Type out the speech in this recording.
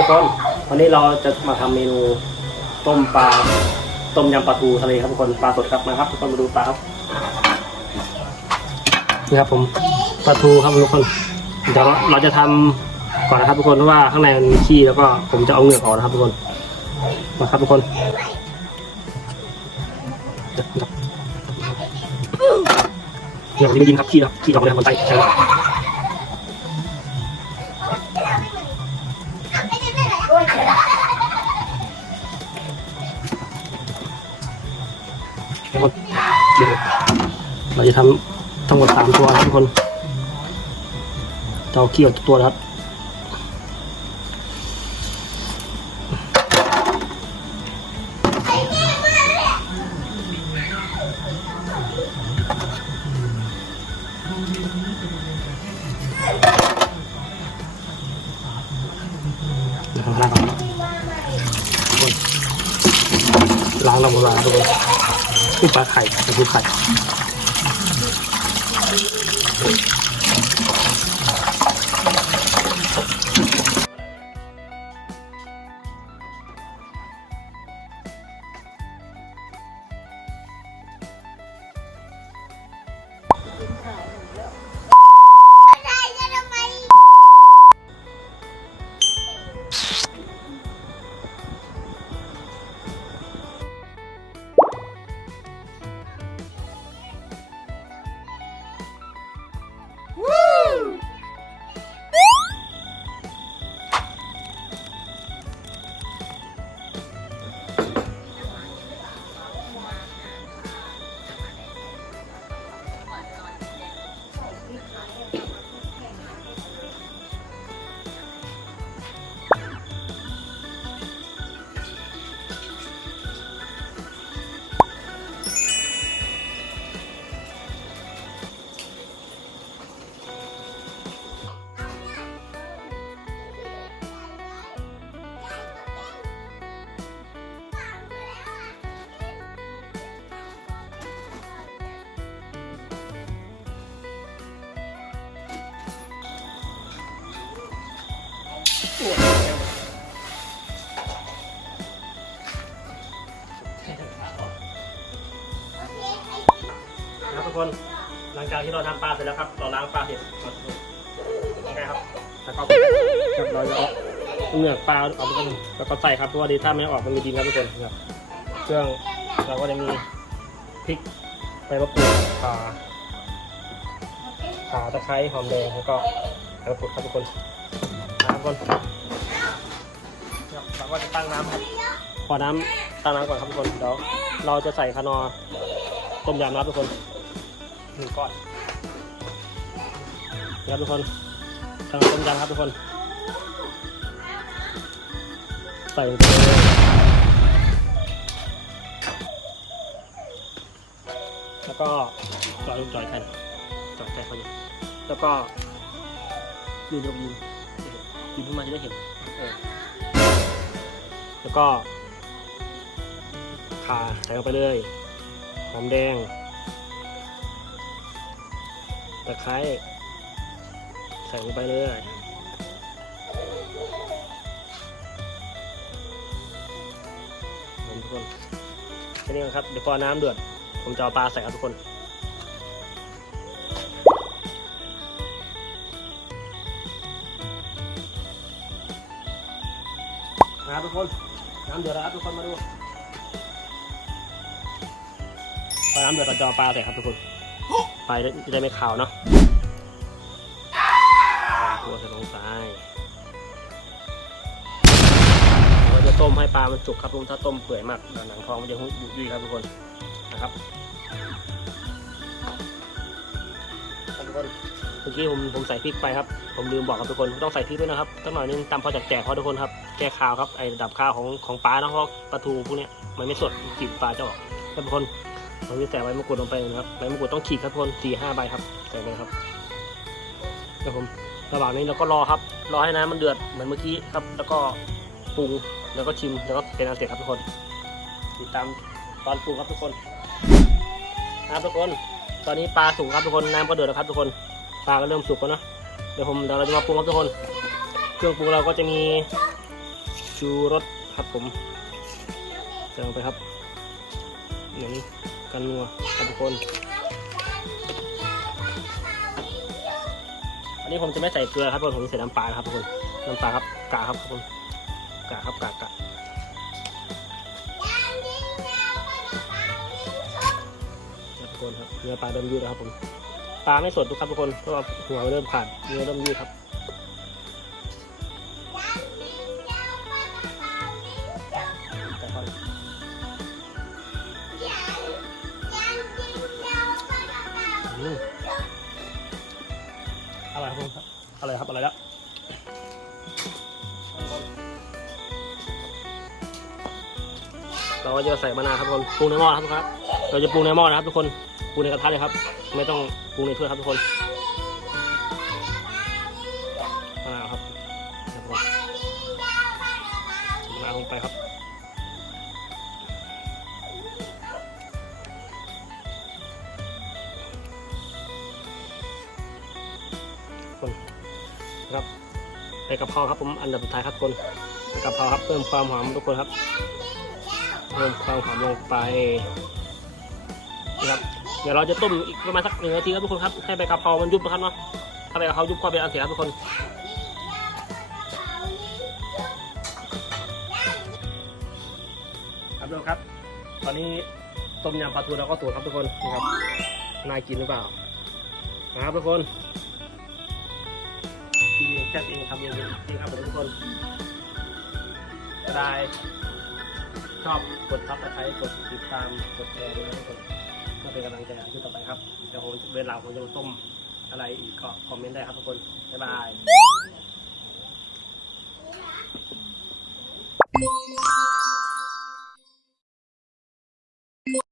ทุกคน วันนี้เราจะมาทำเมนูต้มปลา ต้มยำปลาทูทะเลครับทุกคน ปลาสดครับมาครับทุกคนมาดูปลาครับ นี่ครับผมปลาทูครับทุกคน เดี๋ยวเราจะทำก่อนนะครับทุกคนเพราะว่าข้างในมันมีขี้แล้วก็ผมจะเอาเหงือกออกนะครับทุกคนมาครับทุกคนเหงือกนี่ไม่ยิงครับขี้ครับขี้ออกเลยครับคนไทยใช่ไหม เราทั้งหมดสามตัวนะทุกคนเอาเขี้ออกทุกตัวครับเดี๋ยวทำล้างก่อนทุกคนล้างแล้วหมดแล้วทุกคนนี่ปลาไข่ปลาไข่ 아, นะครับทุกคน หลังจากที่เราทำปลาเสร็จแล้วครับ เราล้างปลาเสร็จมาดูยังไงครับแล้วก็ครับเราจะเอาเหงือกปลาออกไปก่อนแล้วก็ใส่ครับ เพราะว่าดีถ้าไม่ออกมันมีดินครับทุกคนครับ เครื่องเราก็จะมีพริกใบมะกรูดขาขาตะไคร้หอมแดงแล้วก็ใบมะกรูดครับทุกคน นะครับทุกคนครับเราก็จะตั้งน้ำครับพอน้ำตั้งน้ำก่อนครับทุกคน เดี๋ยวเราจะใส่คานอร์ต้มยำนะครับทุกคนหนึ่งก้อนนะครับทุกคนคานอร์ต้มยำครับทุกคน ใส่ลงไปเลยแล้วก็จอยลูกจอยไข่จอยไข่เขาอยู่แล้วก็ยืนตรงยืน ยืนขึ้นมาจะได้เห็นเออแล้วก็ข่าใส่ลงไปเลยหอมแดงตะไคร้ใส่ลงไปเลยผมทุกคนแค่นี้ก่อนครับ เดี๋ยวพอน้ำเดือด ผมจะเอาปลาใส่ครับทุกคน นะครับทุกคนน้ำเดือดแล้วครับทุกคนมาดูพอน้ำเดือดเราจอปลาใส่ครับทุกคนปลาจะได้ไม่ขาวเนาะตัวใส่ลงไปเราจะต้มให้ปลามันสุกครับทุกคนถ้าต้มเปื่อยมากหนังทองมันจะยุ่ยครับทุกคนนะครับทุกคน เมื่อกี้ผมผมใส่พริกไปครับ ผมลืมบอกครับทุกคนต้องใส่พริกด้วยนะครับสักหน่อยนึงตามพอจากแจกเขาทุกคนครับแก้คาวครับไอ้ดับคาวของของปลาเนาะเพราะปลาทูพวกเนี้ยมันไม่สดกลิ่นปลาจะออกครับทุกคนผมจะใส่ใบมะกรูดลงไปนะครับใบมะกรูดต้องขีดครับทุกคนสี่ห้าใบครับใส่เลยครับครับผมระหว่างนี้เราก็รอครับรอให้น้ำมันเดือดเหมือนเมื่อกี้ครับ แล้วก็ปรุงแล้วก็ชิมแล้วก็เป็นอันเสร็จครับทุกคนติดตามตอนปรุงครับทุกคนครับทุกคน ตอนนี้ปลาสุกครับทุกคนน้ำก็เดือดแล้วครับทุกคน ลาก็เริ่มสุกแล้วนะเดี๋ยวผมเดี๋ยวเราจะมาปรุงครับทุกคน เครื่องปรุงเราก็จะมีชูรสครับผมใส่ลงไปครับหนังกันนัวครับทุกคน อันนี้ผมจะไม่ใส่เกลือครับทุกคนผมจะใส่น้ำปลาครับทุกคนน้ำปลาครับกาครับทุกคนกาครับกากะครับทุกคนครับเนื้อปลาเริ่มยืดแล้วครับผมาไม่สดทุกครับทุกคนเพราะว่าหัวเริ่มขาดเนื้อเริ่มยืดครับอนอืมอร่อยครับผมครับอร่อยครับอร่อยแล้วเราก็จะใส่มะนาวครับทุกคนปรุงในหม้อครับทุกครับ เราจะปรุงในหม้อนะครับทุกคน ปรุงในกระทะเลยครับ ไม่ต้องปรุงในถ้วยครับทุกคนมะนาวครับมะนาวลงไปครับคนนะครับใส่กะเพราครับผมอันดับสุดท้ายครับทุกคนใส่กะเพราครับเพิ่มความหอมทุกคนครับเพิ่มความหอมลงไปนะครับ เดี๋ยวเราจะต้มอีกประมาณสักหนึ่งนาทีครับทุกคนครับให้ใบกะเพรามันยุบนะครับเนาะถ้าใบกะเพรายุบก็เป็นอันเสียครับทุกคนครับทุกคนครับ ตอนนี้ต้มยำปลาทูเราก็สูตรครับทุกคนนะครับน่ากินหรือเปล่านะครับทุกคนกินเองแค่เองทำเองจริงครับทุกคนได้ชอบกดซับสไครต์กดติดตามกดแชร์ด้วยนะทุกคน ก็เป็นกำลังใจให้ต่อไปครับ เดี๋ยวผมเวลาผมจะต้มอะไรอีกก็คอมเมนต์ได้ครับทุกคน บ๊ายบาย